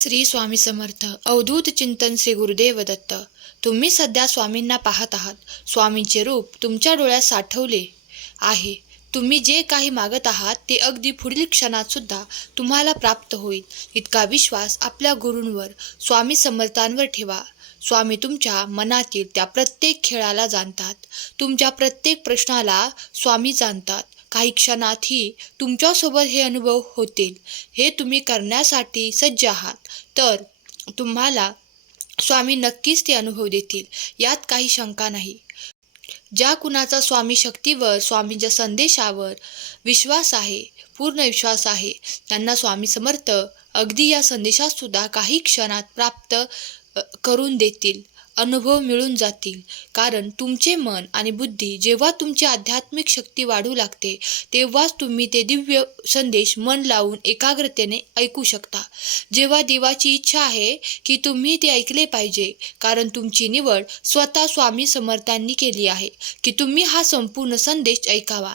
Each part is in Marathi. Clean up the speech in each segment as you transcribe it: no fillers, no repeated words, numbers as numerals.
श्री स्वामी समर्थ. अवधूत चिंतन श्री गुरुदेव दत्त. तुम्ही सध्या स्वामींना पाहत आहात. स्वामींचे रूप तुमच्या डोळ्यात साठवले आहे. तुम्ही जे काही मागत आहात ते अगदी पुढील क्षणात सुद्धा तुम्हाला प्राप्त होईल. इतका विश्वास आपल्या गुरूंवर, स्वामी समर्थांवर ठेवा. स्वामी तुमच्या मनातील त्या प्रत्येक खेळाला जाणतात. तुमच्या प्रत्येक प्रश्नाला स्वामी जाणतात. काही क्षणातही तुमच्यासोबत हे अनुभव होतील. हे तुम्ही करण्यासाठी सज्ज आहात तर तुम्हाला स्वामी नक्कीच ते अनुभव देतील, यात काही शंका नाही. ज्या कुणाचा स्वामी शक्तीवर, स्वामींच्या संदेशावर विश्वास आहे, पूर्ण विश्वास आहे, त्यांना स्वामी समर्थ अगदी या संदेशात सुद्धा काही क्षणात प्राप्त करून देतील, अनुभव मिळून जातील. कारण तुमचे मन आणि बुद्धी जेव्हा तुमची आध्यात्मिक शक्ती वाढू लागते तेव्हाच तुम्ही ते दिव्य संदेश मन लावून एकाग्रतेने ऐकू शकता. जेव्हा देवाची इच्छा आहे की तुम्ही ते ऐकले पाहिजे, कारण तुमची निवड स्वतः स्वामी समर्थांनी केली आहे की तुम्ही हा संपूर्ण संदेश ऐकावा.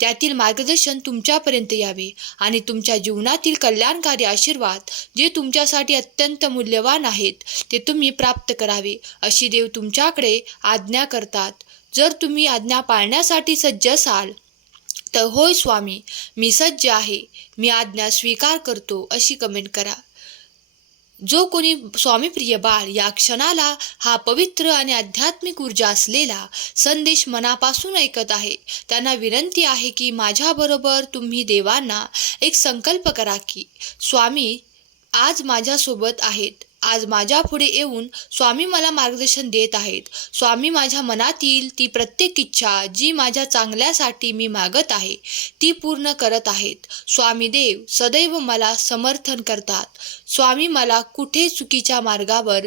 त्यातील मार्गदर्शन तुमच्यापर्यंत यावे आणि तुमच्या जीवनातील कल्याणकारी आशीर्वाद जे तुमच्यासाठी अत्यंत मूल्यवान आहेत ते तुम्ही प्राप्त करावे, अशी देव तुमच्याकडे आज्ञा करतात. जर तुम्ही आज्ञा पाळण्यासाठी सज्ज असाल तर होय स्वामी, मी सज्ज आहे, मी आज्ञा स्वीकार करतो, अशी कमेंट करा. जो कोणी स्वामीप्रिय बाळ या क्षणाला हा पवित्र आणि आध्यात्मिक ऊर्जा असलेला संदेश मनापासून ऐकत आहे, त्यांना विनंती आहे की माझ्याबरोबर तुम्ही देवांना एक संकल्प करा की स्वामी आज माझ्यासोबत आहेत. आज माझ्या पुढे येऊन स्वामी मला मार्गदर्शन देत आहेत. स्वामी माझ्या मनातील ती प्रत्येक इच्छा जी माझ्या चांगल्यासाठी मी मागत आहे ती पूर्ण करत आहेत. स्वामी देव सदैव मला समर्थन करतात. स्वामी मला कुठे चुकीच्या मार्गावर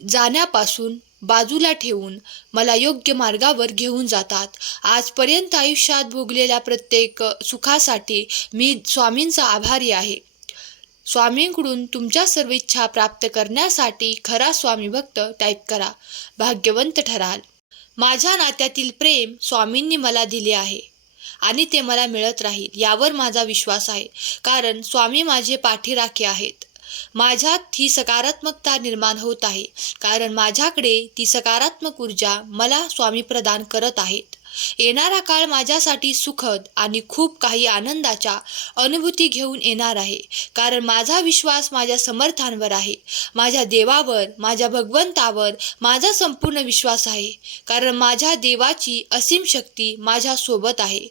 जाण्यापासून बाजूला ठेवून मला योग्य मार्गावर घेऊन जातात. आजपर्यंत आयुष्यात भोगलेल्या प्रत्येक सुखासाठी मी स्वामींचा आभारी आहे. स्वामींकडून तुमच्या सर्व इच्छा प्राप्त करण्यासाठी खरा स्वामी भक्त टाईप करा. भाग्यवंत ठराल. माझ्या नात्यातील प्रेम स्वामींनी मला दिले आहे आणि ते मला मिळत राहील यावर माझा विश्वास आहे, कारण स्वामी माझे पाठीराखे आहेत. माझ्यात ही सकारात्मकता निर्माण होत आहे, कारण माझ्याकडे ती सकारात्मक ऊर्जा मला स्वामी प्रदान करत आहेत. येणारा काळ माझ्यासाठी सुखद आणि खूप काही आनंदाच्या अनुभूती घेऊन येणार आहे, कारण माझा विश्वास माझ्या समर्थांवर आहे. माझ्या देवावर, माझ्या भगवंतावर माझा संपूर्ण विश्वास आहे, कारण माझ्या देवाची असीम शक्ती माझ्यासोबत आहे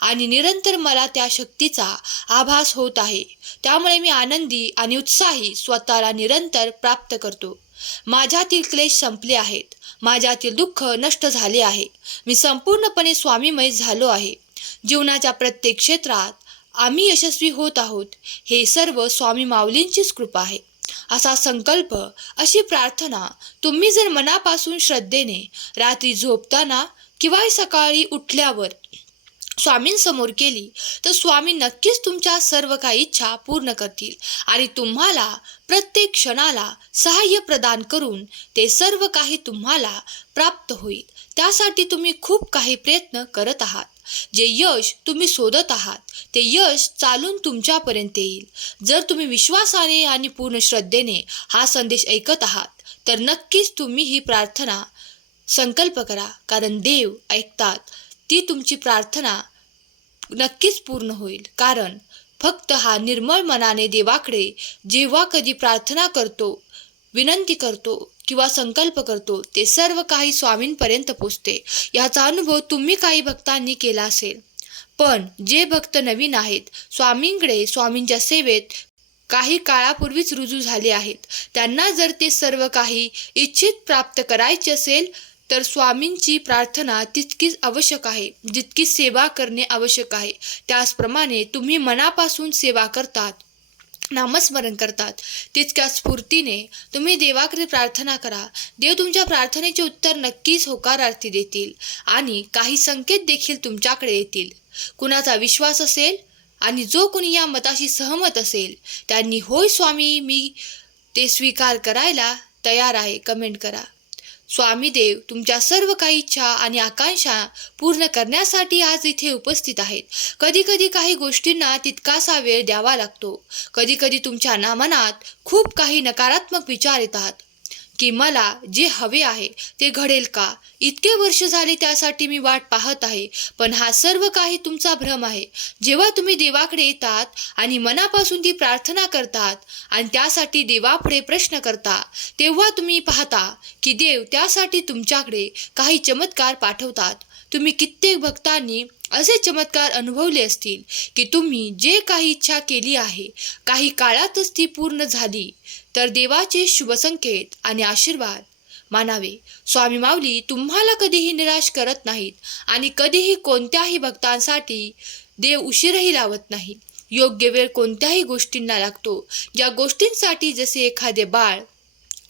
आणि निरंतर मला त्या शक्तीचा आभास होत आहे. त्यामुळे मी आनंदी आणि उत्साही स्वतःला निरंतर प्राप्त करतो. माझ्यातील क्लेश संपले आहेत. माझ्यातील दुःख नष्ट झाले आहे. मी संपूर्णपणे स्वामीमय झालो आहे. जीवनाच्या प्रत्येक क्षेत्रात आम्ही यशस्वी होत आहोत. हे सर्व स्वामी माऊलींचीच कृपा आहे. असा संकल्प, अशी प्रार्थना तुम्ही जर मनापासून श्रद्धेने रात्री झोपताना किंवा सकाळी उठल्यावर स्वामींसमोर केली तर स्वामी नक्कीच तुमच्या सर्व काही इच्छा पूर्ण करतील आणि तुम्हाला प्रत्येक क्षणाला सहाय्य प्रदान करून ते सर्व काही तुम्हाला प्राप्त होईल. त्यासाठी तुम्ही खूप काही प्रयत्न करत आहात. जे यश तुम्ही शोधत आहात ते यश चालून तुमच्यापर्यंत येईल. जर तुम्ही विश्वासाने आणि पूर्ण श्रद्धेने हा संदेश ऐकत आहात तर नक्कीच तुम्ही ही प्रार्थना संकल्प करा, कारण देव ऐकतात. ती तुमची प्रार्थना नक्कीच पूर्ण होईल. कारण फक्त हा निर्मळ मनाने देवाकडे जेव्हा कधी प्रार्थना करतो, विनंती करतो किंवा संकल्प करतो ते सर्व काही स्वामींपर्यंत पोचते. याचा अनुभव तुम्ही काही भक्तांनी केला असेल. पण जे भक्त नवीन आहेत, स्वामींकडे, स्वामींच्या सेवेत काही काळापूर्वीच रुजू झाले आहेत, त्यांना जर ते सर्व काही इच्छित प्राप्त करायचे असेल तर स्वामींची प्रार्थना तितकीच आवश्यक आहे जितकी सेवा करणे आवश्यक आहे. त्याचप्रमाणे तुम्ही मनापासून सेवा करतात, नामस्मरण करतात, तितक्या स्फूर्तीने तुम्ही देवाकडे प्रार्थना करा. देव तुमच्या प्रार्थनेचे उत्तर नक्कीच होकारार्थी देतील आणि काही संकेत देखील तुमच्याकडे येतील. कुणाचा विश्वास असेल आणि जो कोणी या मताशी सहमत असेल त्यांनी होय स्वामी, मी ते स्वीकार करायला तयार आहे, कमेंट करा. स्वामी देव तुमच्या सर्व काही इच्छा आणि आकांक्षा पूर्ण करण्यासाठी आज इथे उपस्थित आहेत. कधी कधी काही गोष्टींना तितकासा वेळ द्यावा लागतो. कधी कधी तुमच्या मनात खूप काही नकारात्मक विचार येतात की मला जे हवे आहे ते घडेल का? इतके वर्ष झाले त्यासाठी मी वाट पाहत आहे. पण हा सर्व काही तुमचा भ्रम आहे. जेव्हा तुम्ही देवाकडे येतात आणि मनापासून ती प्रार्थना करतात आणि त्यासाठी देवापुढे प्रश्न करता, तेव्हा तुम्ही पाहता की देव त्यासाठी तुमच्याकडे काही चमत्कार पाठवतात. तुम्ही कित्येक भक्तांनी असे चमत्कार अनुभवले असतील की तुम्ही जे काही इच्छा केली आहे काही काळातच ती पूर्ण झाली. तर देवाचे शुभ संकेत आणि आशीर्वाद मानावे. स्वामी माऊली तुम्हाला कधीही निराश करत नाहीत आणि कधीही कोणत्याही भक्तांसाठी देव उशीरही लावत नाही. योग्य वेळ कोणत्याही गोष्टींना लागतो. ज्या गोष्टींसाठी जसे एखादे बाळ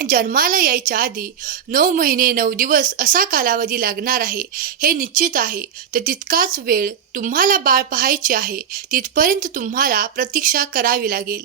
जन्माला यायच्या आधी 9 महिने 9 दिवस असा कालावधी लागणार आहे हे निश्चित आहे, तर तितकाच वेळ तुम्हाला बाळ पाहायचे आहे तिथपर्यंत तुम्हाला प्रतीक्षा करावी लागेल.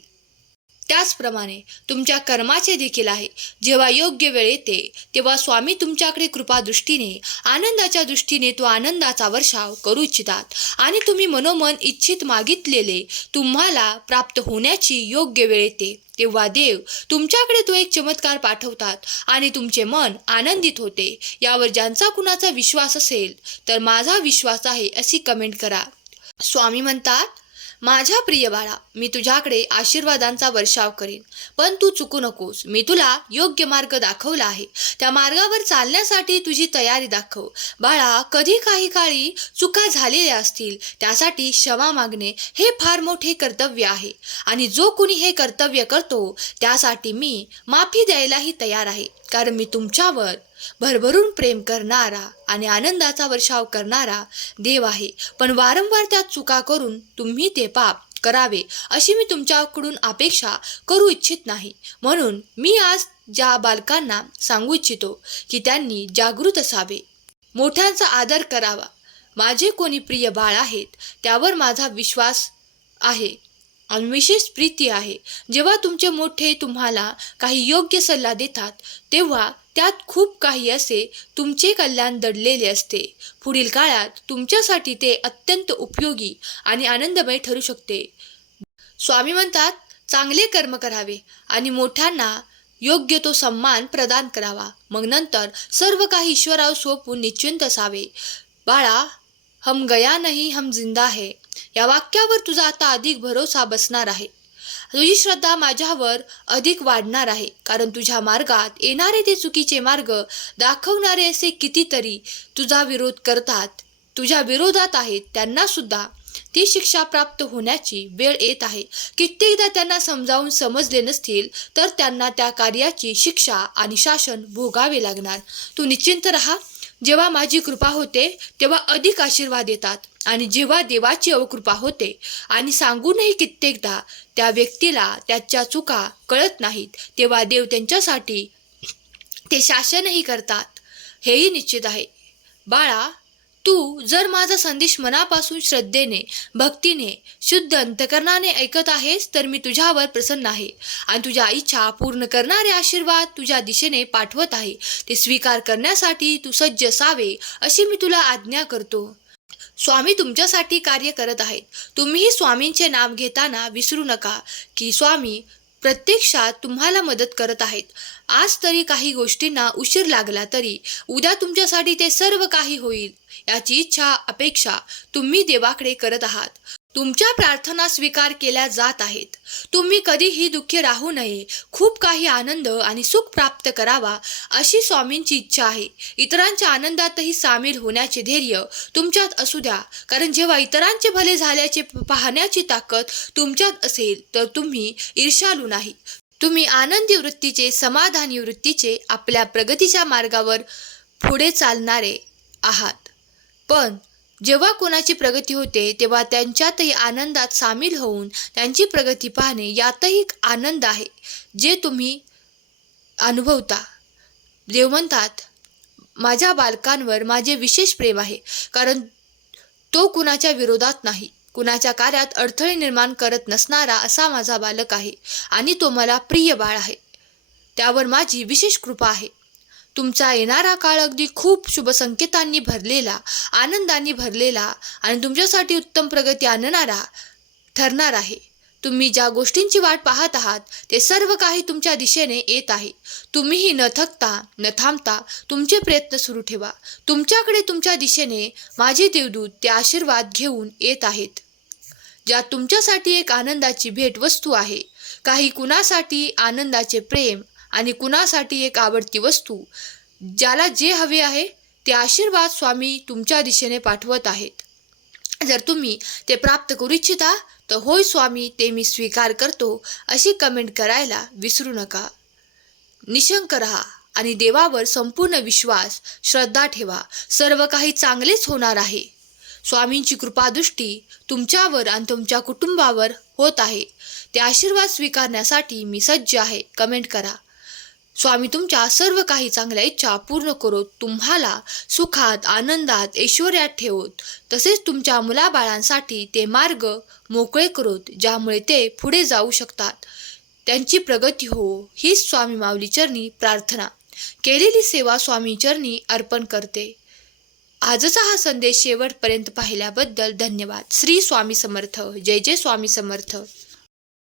त्याचप्रमाणे तुमच्या कर्माचे देखील आहे. जेव्हा योग्य वेळ येते तेव्हा स्वामी तुमच्याकडे कृपादृष्टीने आनंदाच्या दृष्टीने तो आनंदाचा वर्षाव करू इच्छितात आणि तुम्ही मनोमन इच्छित मागितलेले तुम्हाला प्राप्त होण्याची योग्य वेळ येते तेव्हा देव तुमच्याकडे तो एक चमत्कार पाठवतात आणि तुमचे मन आनंदित होते. यावर ज्यांचा कुणाचा विश्वास असेल तर माझा विश्वास आहे अशी कमेंट करा. स्वामी म्हणतात, माझ्या प्रिय बाळा, मी तुझ्याकडे आशीर्वादांचा वर्षाव करेन, पण तू चुकू नकोस. मी तुला योग्य मार्ग दाखवला आहे. त्या मार्गावर चालण्यासाठी तुझी तयारी दाखव. बाळा, कधी काही काळी चुका झालेल्या असतील त्यासाठी क्षमा मागणे हे फार मोठे कर्तव्य आहे आणि जो कोणी हे कर्तव्य करतो त्यासाठी मी माफी द्यायलाही तयार आहे. कारण मी तुमच्यावर भरभरून प्रेम करणारा आणि आनंदाचा वर्षाव करणारा देव आहे. पण वारंवार त्यात चुका करून तुम्ही ते पाप करावे अशी मी तुमच्याकडून अपेक्षा करू इच्छित नाही. म्हणून मी आज ज्या बालकांना सांगू इच्छितो की त्यांनी जागृत असावे, मोठ्यांचा आदर करावा. माझे कोणी प्रिय बाळ आहेत त्यावर माझा विश्वास आहे आणि विशेष प्रीती आहे. जेव्हा तुमचे मोठे तुम्हाला काही योग्य सल्ला देतात तेव्हा त्यात खूप काही असे तुमचे कल्याण दडलेले असते. पुढील काळात तुमच्यासाठी ते अत्यंत उपयोगी आणि आनंदमय ठरू शकते. स्वामी म्हणतात, चांगले कर्म करावे आणि मोठ्यांना योग्य तो सन्मान प्रदान करावा. मग नंतर सर्व काही ईश्वरावर सोपून निश्चिंत असावे. बाळा, हम गया नहीं हम जिंदा है या वाक्यावर तुझा आता अधिक भरोसा बसणार आहे. तुझी श्रद्धा माझ्यावर अधिक वाढणार आहे. कारण तुझ्या मार्गात येणारे ते चुकीचे मार्ग दाखवणारे असे कितीतरी तुझा विरोध करतात, तुझ्या विरोधात आहेत, त्यांना सुद्धा ती शिक्षा प्राप्त होण्याची वेळ येत आहे. कित्येकदा त्यांना समजावून समजले नसतील तर त्यांना त्या कार्याची शिक्षा आणि शासन भोगावे लागणार. तू निश्चिंत राहा. जेव्हा माझी कृपा होते तेव्हा अधिक आशीर्वाद येतात आणि जेव्हा देवाची अवकृपा होते आणि सांगूनही कित्येकदा त्या व्यक्तीला त्याच्या चुका कळत नाहीत तेव्हा देव त्यांच्यासाठी ते शासनही करतात हेही निश्चित आहे. बाळा, तू जर माझा संदेश मनापासून श्रद्धेने, भक्तीने, शुद्ध अंतकरणाने ऐकत आहेस तर मी तुझ्यावर प्रसन्न आहे आणि तुझ्या इच्छा पूर्ण करणारे आशीर्वाद तुझ्या दिशेने पाठवत आहे. ते स्वीकार करण्यासाठी तू सज्ज असावे अशी मी तुला आज्ञा करतो. स्वामी तुमच्यासाठी कार्य करत आहेत. तुम्हीही स्वामींचे नाम घेताना विसरू नका की स्वामी प्रत्यक्षात तुम्हाला मदत करत आहेत. आज तरी काही गोष्टींना उशीर लागला तरी उद्या तुमच्यासाठी ते सर्व काही होईल याची इच्छा अपेक्षा तुम्ही देवाकडे करत आहात. तुमच्या प्रार्थना स्वीकार केल्या जात आहेत. तुम्ही कधीही दुःखी राहू नये, खूप काही आनंद आणि सुख प्राप्त करावा अशी स्वामींची इच्छा आहे. इतरांच्या आनंदातही सामील होण्याचे धैर्य तुमच्यात असू द्या. कारण जेव्हा इतरांचे भले झाल्याचे पाहण्याची ताकद तुमच्यात असेल तर तुम्ही ईर्ष्याळू नाही. तुम्ही आनंदी वृत्तीचे, समाधानी वृत्तीचे, आपल्या प्रगतीच्या मार्गावर पुढे चालणारे आहात. पण जेव्हा कोणाची प्रगती होते तेव्हा त्यांच्यातही आनंदात सामील होऊन त्यांची प्रगती पाहणे यातही आनंद आहे जे तुम्ही अनुभवता. देव म्हणतात, माझ्या बालकांवर माझे विशेष प्रेम आहे कारण तो कुणाच्या विरोधात नाही, कुणाच्या कार्यात अडथळे निर्माण करत नसणारा असा माझा बालक आहे आणि तो मला प्रिय बाळ आहे. त्यावर माझी विशेष कृपा आहे. तुमचा येणारा काळ अगदी खूप शुभ संकेतांनी भरलेला, आनंदांनी भरलेला आणि तुमच्यासाठी उत्तम प्रगती आणणारा ठरणार आहे. तुम्ही ज्या गोष्टींची वाट पाहत आहात ते सर्व काही तुमच्या दिशेने येत आहे. तुम्हीही न थकता न थांबता तुमचे प्रयत्न सुरू ठेवा. तुमच्याकडे तुमच्या दिशेने माझे देवदूत ते आशीर्वाद घेऊन येत आहेत, ज्यात तुमच्यासाठी एक आनंदाची भेटवस्तू आहे. काही कुणासाठी आनंदाचे प्रेम आणि कुणासाठी एक आवडती वस्तू. ज्याला जे हवे आहे ते आशीर्वाद स्वामी तुमच्या दिशेने पाठवत आहेत. जर तुम्ही ते प्राप्त करू इच्छिता तर होय स्वामी, ते मी स्वीकार करतो अशी कमेंट करायला विसरू नका. निशंक राहा आणि देवावर संपूर्ण विश्वास, श्रद्धा ठेवा. सर्व काही चांगलेच होणार आहे. स्वामींची कृपादृष्टी तुमच्यावर आणि तुमच्या कुटुंबावर होत आहे. ते आशीर्वाद स्वीकारण्यासाठी मी सज्ज आहे. कमेंट करा. स्वामी तुमच्या सर्व काही चांगल्या इच्छा पूर्ण करोत, तुम्हाला सुखात, आनंदात, ऐश्वर्यात ठेवोत. तसेच तुमच्या मुलाबाळांसाठी ते मार्ग मोकळे करोत, ज्यामुळे ते पुढे जाऊ शकतात. त्यांची प्रगती हो, हीच स्वामी माऊली चरणी प्रार्थना. केलेली सेवा स्वामी चरणी अर्पण करते. आजचा हा संदेश शेवटपर्यंत पाहिल्याबद्दल धन्यवाद. श्री स्वामी समर्थ. जय जय स्वामी समर्थ.